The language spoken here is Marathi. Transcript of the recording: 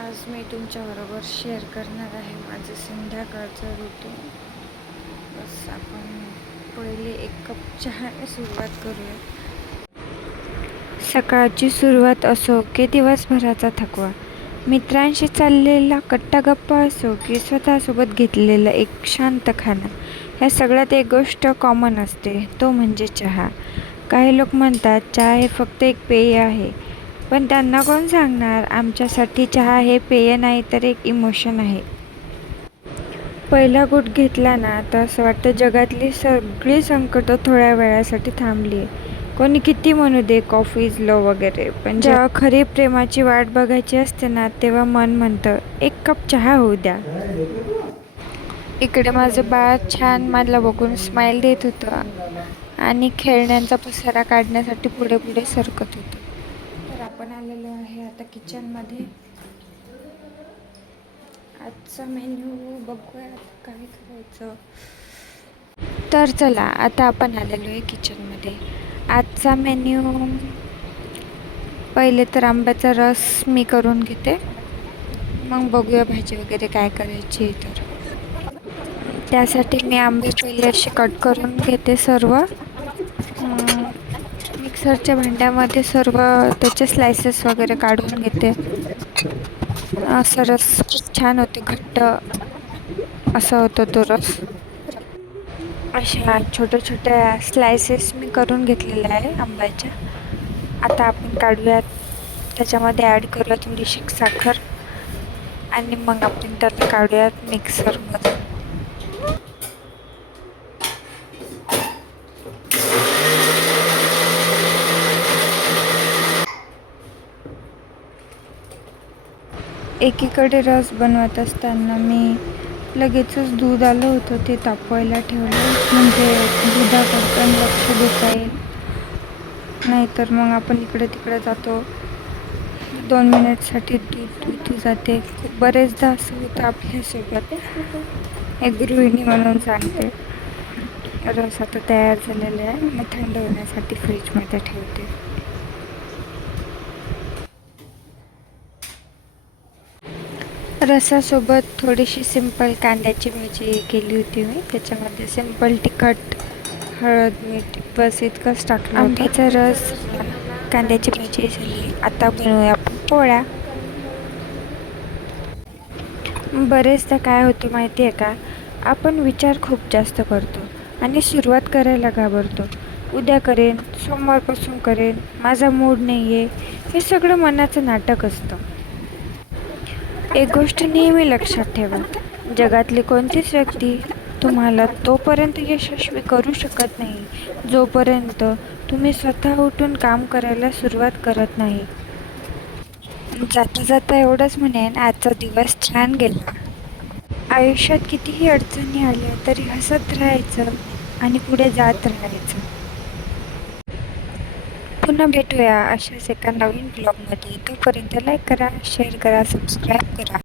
आज मी तुमच्याबरोबर शेअर करणार आहे माझं संध्याकाळचं रुटीन. बस आपण पहिले एक कप चहाने सुरुवात करूया. सकाळची सुरुवात असो की दिवसभराचा थकवा, मित्रांशी चाललेला कट्टा गप्पा असो की स्वतःसोबत घेतलेलं एक शांत खाणं, ह्या सगळ्यात एक गोष्ट कॉमन असते, तो म्हणजे चहा. काही लोक म्हणतात चहा हे फक्त एक पेय आहे, पण त्यांना कोण सांगणार आमच्यासाठी चहा हे पेय नाही तर एक इमोशन आहे. पहिला घूट घेतला ना तर असं वाटतं जगातली सगळी संकटं थोड्या वेळासाठी थांबली आहे. कोणी किती म्हणू दे कॉफी इज लो वगैरे, पण जेव्हा खरी प्रेमाची वाट बघायची असते ना तेव्हा मन म्हणतं एक कप चहा होऊ द्या. इकडे माझं बाळ छान मला बघून स्माईल देत होतं आणि खेळण्यांचा पसारा काढण्यासाठी पुढे पुढे सरकत होतं. तर आपण आलेलो आहे आता किचनमध्ये. आजचा मेन्यू बघूया काय करायचं. तर चला आता आपण आलेलो आहे किचनमध्ये. आजचा मेन्यू, पहिले तर आंब्याचा रस मी करून घेते, मग बघूया भाजी वगैरे काय करायची. तर त्यासाठी मी आंबे पहिले असे कट करून घेते सर्व. मिक्सरच्या भांड्यामध्ये सर्व त्याचे स्लायसेस वगैरे काढून घेते. असा रस खूप छान होते, घट्ट असा होतो तो रस. अशा छोट्या छोट्या स्लायसेस मी करून घेतलेल्या आहे आंब्याच्या. आता आपण काढूयात, त्याच्यामध्ये ॲड करूया थोडीशी साखर आणि मग आपण त्याला काढूयात मिक्सरमध्ये. एकीकडे रस बनवत असताना मी लगेचच दूध आलं होतं ते तापवायला ठेवलं, म्हणजे दुधाकडे पण लक्ष देता येईल, नाहीतर मग आपण इकडे तिकडे जातो. 2 मिनिटसाठी दूध जाते. खूप बरेचदा असं होतं आपल्यासोबत. एक गृहिणी म्हणून सांगते. रस आता तयार झालेला आहे, मी थंड होण्यासाठी फ्रीजमध्ये ठेवते. रसासोबत थोडीशी सिंपल कांद्याची भाजी केली होती मी. त्याच्यामध्ये सिंपल तिखट, हळद, मीठ बस इतकंच टाकलं. आंब्याचा रस, कांद्याची भाजी झाली. आता बनवूया आपण पोळ्या. बरेचदा काय होतं माहिती आहे का, आपण विचार खूप जास्त करतो आणि सुरुवात करायला घाबरतो. उद्या करेन, सोमवारपासून करेन, माझा मूड नाही आहे, हे सगळं मनाचं नाटक असतं. एक गोष्ट नेहमी लक्षात ठेवा, जगातली कोणतीच व्यक्ती तुम्हाला तोपर्यंत यशस्वी करू शकत नाही जोपर्यंत तुम्ही स्वतः उठून काम करायला सुरुवात करत नाही. जाता जाता एवढंच म्हणेन, आजचा दिवस छान गेला. आयुष्यात कितीही अडचणी आल्या तरी हसत राहायचं आणि पुढे जात राहायचं. पुन्हा भेटूया अशाच एका नवीन ब्लॉगमध्ये. तोपर्यंत लाईक करा, शेअर करा, सबस्क्राईब करा.